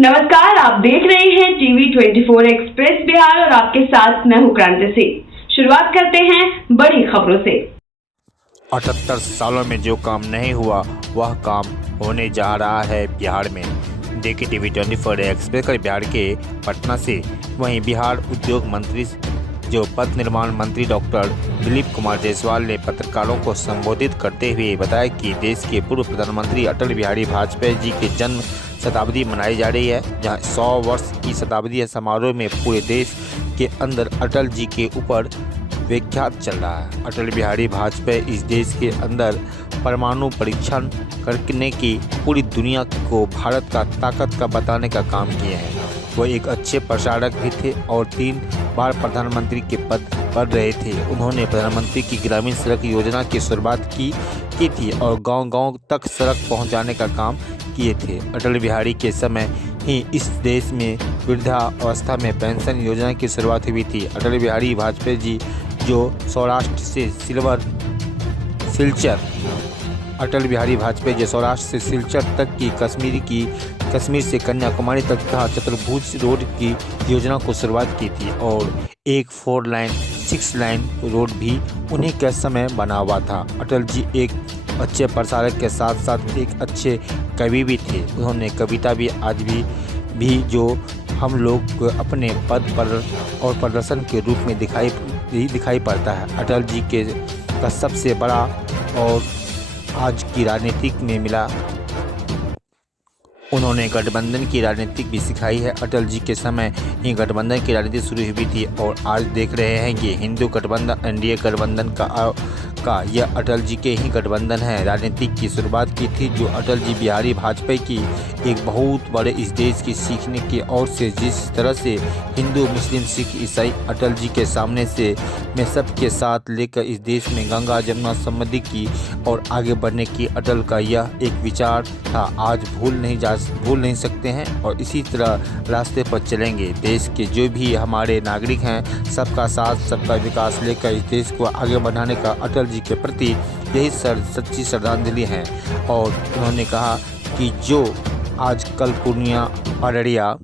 नमस्कार, आप देख रहे हैं टीवी 24 एक्सप्रेस बिहार और आपके साथ मैं हूं क्रांति सिंह। शुरुआत करते हैं बड़ी खबरों से। 78 सालों में जो काम नहीं हुआ वह काम होने जा रहा है बिहार में। देखिए टीवी 24 एक्सप्रेस कर बिहार के पटना से। वहीं बिहार उद्योग मंत्री जो पथ निर्माण मंत्री डॉक्टर दिलीप कुमार जायसवाल ने पत्रकारों को संबोधित करते हुए बताया कि देश के पूर्व प्रधानमंत्री अटल बिहारी वाजपेयी जी के जन्म शताब्दी मनाई जा रही है, जहां 100 वर्ष की शताब्दी समारोह में पूरे देश के अंदर अटल जी के ऊपर व्याख्यात चल रहा है। अटल बिहारी वाजपेयी इस देश के अंदर परमाणु परीक्षण करने की पूरी दुनिया को भारत का ताकत का बताने का काम किए हैं। वो एक अच्छे प्रसारक भी थे और 3 बार प्रधानमंत्री के पद पर रहे थे। उन्होंने प्रधानमंत्री की ग्रामीण सड़क योजना की शुरुआत की थी और गांव-गांव तक सड़क पहुंचाने का काम किए थे। अटल बिहारी के समय ही इस देश में वृद्धावस्था में पेंशन योजना की शुरुआत हुई थी। अटल बिहारी वाजपेयी जी जो सौराष्ट्र से सिलचर तक की कश्मीर से कन्याकुमारी तक का चतुर्भुज रोड की योजना को शुरुआत की थी और एक 4 लाइन 6 लाइन रोड भी उन्हीं के समय बना हुआ था। अटल जी एक अच्छे प्रसारक के साथ साथ एक अच्छे कवि भी थे। उन्होंने कविता भी आज भी जो हम लोग अपने पद पर और प्रदर्शन के रूप में दिखाई पड़ता है। अटल जी का सबसे बड़ा और आज की राजनीतिक में मिला। उन्होंने गठबंधन की राजनीति भी सिखाई है। अटल जी के समय ही गठबंधन की राजनीति शुरू हुई थी और आज देख रहे हैं कि हिंदू गठबंधन एनडीए गठबंधन का यह अटल जी के ही गठबंधन है। राजनीति की शुरुआत की थी जो अटल जी बिहारी वाजपेयी की एक बहुत बड़े इस देश की सीखने की ओर से, जिस तरह से हिंदू मुस्लिम सिख ईसाई अटल जी के सामने से में सबके साथ लेकर इस देश में गंगा जमुना समृद्धि की और आगे बढ़ने की अटल का यह एक विचार था। आज भूल नहीं सकते हैं और इसी तरह रास्ते पर चलेंगे। देश के जो भी हमारे नागरिक हैं सबका साथ सबका विकास लेकर इस देश को आगे बढ़ाने का अटल जी के प्रति यही सच्ची श्रद्धांजलि है। और उन्होंने कहा कि जो आजकल पूर्णिया अररिया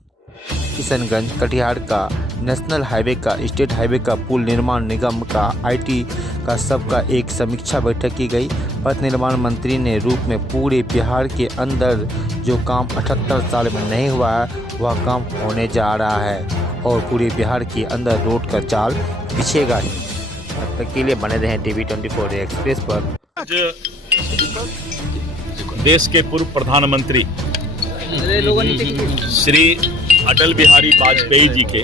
किशनगंज कटिहार का नेशनल हाईवे का स्टेट हाईवे का पुल निर्माण निगम का आईटी का सबका एक समीक्षा बैठक की गई। पथ निर्माण मंत्री ने रूप में पूरे बिहार के अंदर जो काम 78 साल में नहीं हुआ है वह काम होने जा रहा है और पूरे बिहार के अंदर रोड का जाल बिछेगा ही। तब तक के लिए बने रहें टीवी 24 एक्सप्रेस पर। आज देश के पूर्व प्रधानमंत्री श्री अटल बिहारी वाजपेयी जी के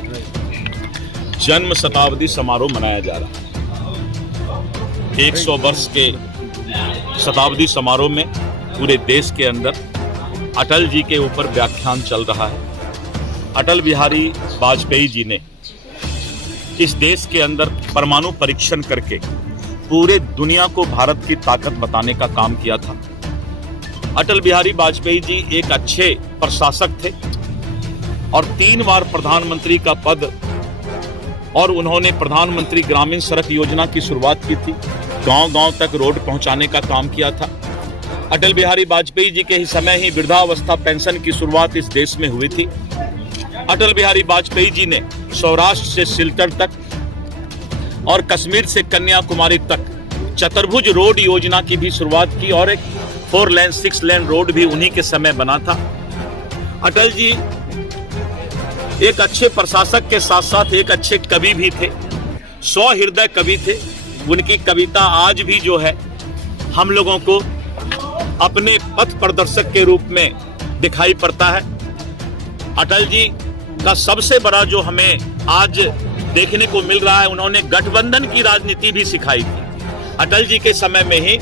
जन्म शताब्दी समारोह मनाया जा रहा है। 100 वर्ष के शताब्दी समारोह में पूरे देश के अंदर अटल जी के ऊपर व्याख्यान चल रहा है। अटल बिहारी वाजपेयी जी ने इस देश के अंदर परमाणु परीक्षण करके पूरे दुनिया को भारत की ताकत बताने का काम किया था। अटल बिहारी वाजपेयी जी एक अच्छे प्रशासक थे और 3 बार प्रधानमंत्री का पद और उन्होंने प्रधानमंत्री ग्रामीण सड़क योजना की शुरुआत की थी। गांव-गांव तक रोड पहुंचाने का काम किया था। अटल बिहारी वाजपेयी जी के समय ही वृद्धावस्था पेंशन की शुरुआत इस देश में हुई थी। अटल बिहारी वाजपेयी जी ने सौराष्ट्र से सिलचर तक और कश्मीर से कन्याकुमारी तक चतुर्भुज रोड योजना की भी शुरुआत की और एक 4 लेन 6 लेन रोड भी उन्हीं के समय बना था। अटल जी एक अच्छे प्रशासक के साथ साथ एक अच्छे कवि भी थे। 100 हृदय कवि थे। उनकी कविता आज भी जो है हम लोगों को अपने पथ प्रदर्शक के रूप में दिखाई पड़ता है। अटल जी का सबसे बड़ा जो हमें आज देखने को मिल रहा है, उन्होंने गठबंधन की राजनीति भी सिखाई थी। अटल जी के समय में ही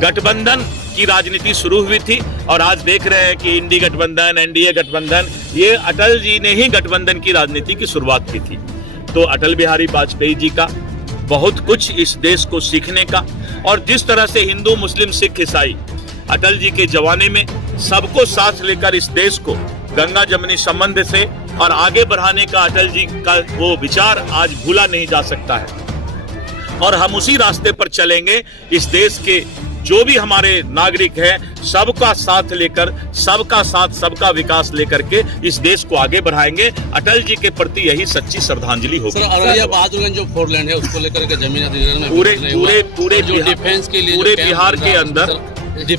गठबंधन की राजनीति शुरू हुई थी और आज देख रहे हैं कि इंडी गठबंधन एनडीए गठबंधन, ये अटल जी ने ही गठबंधन की राजनीति की शुरुआत की थी। तो अटल बिहारी वाजपेयी जी का बहुत कुछ इस देश को सीखने का, और जिस तरह से हिंदू मुस्लिम सिख ईसाई अटल जी के जमाने में सबको साथ लेकर इस देश को गंगा जमुनी संबंध से और आगे बढ़ाने का अटल जी का वो विचार आज भूला नहीं जा सकता है और हम उसी रास्ते पर चलेंगे। इस देश के जो भी हमारे नागरिक हैं, सबका साथ लेकर, सबका साथ, सबका विकास लेकर के इस देश को आगे बढ़ाएंगे। अटल जी के प्रति यही सच्ची श्रद्धांजलि होगी। सर, अररिया बहादुरगंज जो फोरलैंड है उसको लेकर के जमीन अधिग्रहण में पूरे डिफेंस के लिए पूरे बिहार के अंदर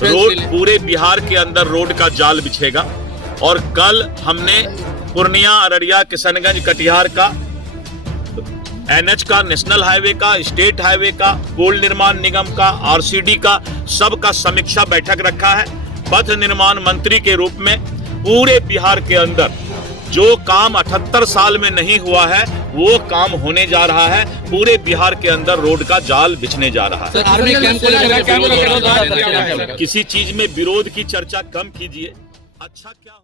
रोड, पूरे बिहार के अंदर रोड का जाल बिछेगा। और कल हमने पूर्णिया, अररिया, किशनगंज, कटिहार का, NH का, नेशनल हाईवे का, स्टेट हाईवे का, पुल निर्माण निगम का, RCD का, सबका समीक्षा बैठक रखा है। पथ निर्माण मंत्री के रूप में पूरे बिहार के अंदर जो काम 78 साल में नहीं हुआ है वो काम होने जा रहा है। पूरे बिहार के अंदर रोड का जाल बिछने जा रहा है। आर्मी कैंप को लेकर किसी चीज में विरोध की चर्चा कम कीजिए। अच्छा क्या हो